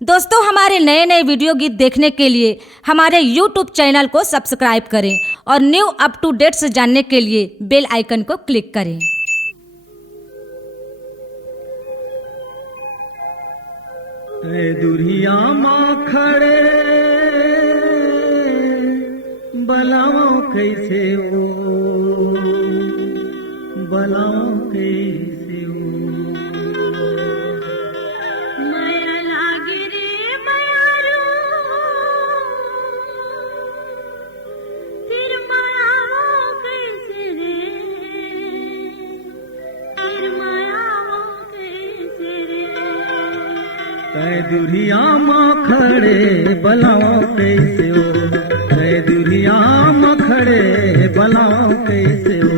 दोस्तों, हमारे नए नए वीडियो गीत देखने के लिए हमारे YouTube चैनल को सब्सक्राइब करें और न्यू अप टू डेट्स जानने के लिए बेल आइकन को क्लिक करें। दुरिया माँ खड़े बलाओ कैसे हो, बलाओ कैसे हो। माया लागे रे मायारो, फिर मायाओ कैसे रे, फिर मायाओ कैसे रे। दुरिया माँ खड़े बलाओ कैसे हो, दुरिया माँ खड़े बलाओ कैसे हो।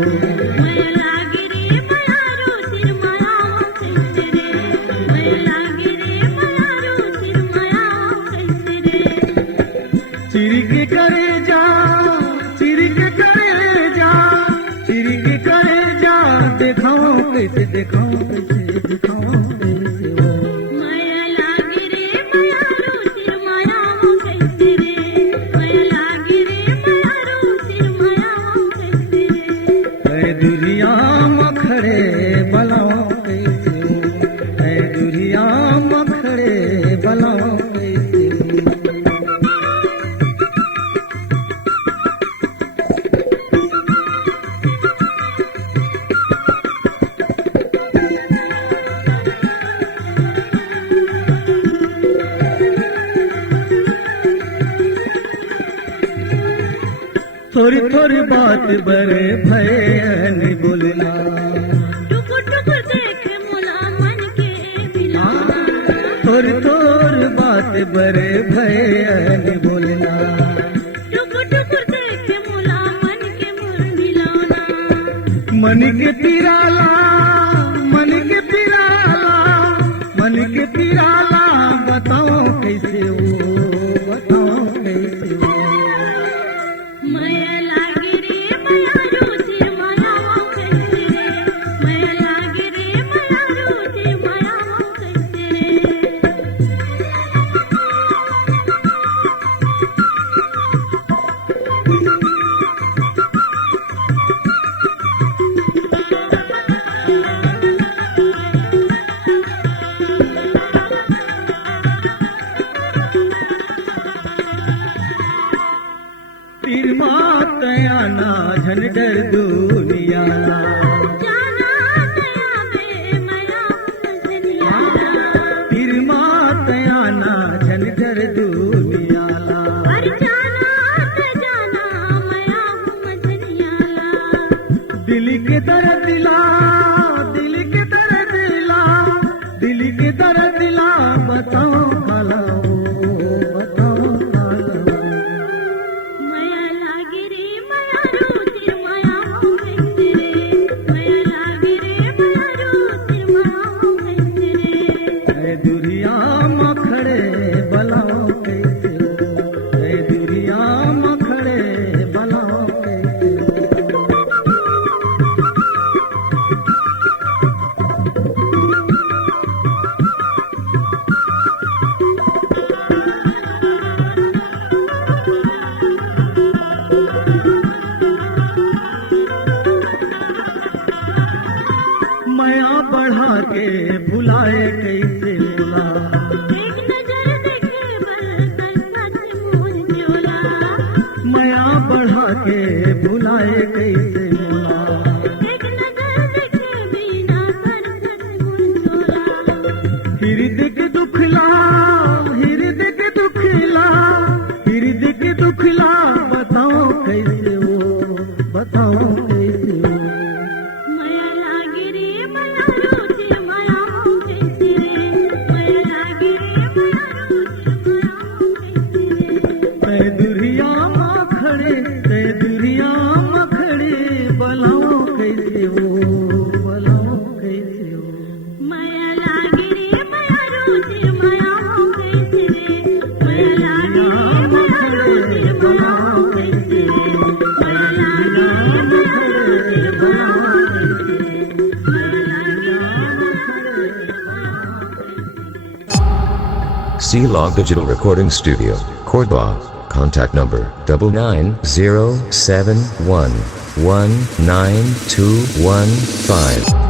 माया लागे रे मायारो, फिर मायाओ कैसे रे, माया लागे रे मायारो, फिर मायाओ कैसे रे। चिरिके करे जा, चिरिके करे जा, चिरिके करे जा, देखाओ कैसे, देखाओ कैसे, देखाओ कैसे हो। माया लागे रे मायारो, फिर मायाओ कैसे रे, माया लागे रे मायारो, फिर मायाओ कैसे रे। दुरिया में खड़े बलाओ कैसे हो, दुरिया में खड़े बलाओ कैसे हो। थोड़ी थोड़ी बात बड़े भयन बोलना, टुकुर टुकुर देखे मोला मन के बिलाना, थोड़ी थोड़ी बात बड़े भयन बोलना। टुकुर टुकुर देखे मोला मन के मोर मिलाना। मन के पिराला, मन के पिराला, मन के पिराला, बताओ कैसे हो, बताओ कैसे हो। माया लागे रे मायारो, फिर मायाओ कैसे रे, माया लागे रे मायारो, फिर मायाओ कैसे रे। तीर मात आना झंडर दुनियाला, जाना दया में माया मजनियाला, तीर मात आना झंडर दुनियाला। हर जाना माया मजनियाला। दिल के दर्द दिला, दिल के दर्द दिला, दिल के दर्द दिला, बताओ कलाओ, बताओ कलाओ। माया लागे रे मायारो, फिर मायाओ कैसे रे, माया लागे रे मायारो, फिर मायाओ कैसे रे। दुरिया में खड़े बलाओ कैसे हो, दुरिया में खड़े बलाओ कैसे हो। माया बढ़ा के भुलाए कैसे भुला, एक नजर देखे बरतन सच मोर न्योला, माया बढ़ा के भुलाए कैसे भुला। एक नजर देखे बिना कर सच मोर न्योला। हृदय के दुखला, हृदय के दुखला, हृदय के दुखला, बताओ कैसे हो, बताओ कैसे हो। माया लागे रे मायारो, फिर मायाओ कैसे रे, माया लागे रे मायारो, फिर मायाओ कैसे रे। दुरिया में खड़े, दुरिया में खड़े बलाओ कैसे हो, बलाओ कैसे हो। माया लागे रे मायारो, फिर मायाओ Log Digital Recording Studio, Cordoba. Contact number 99071192215.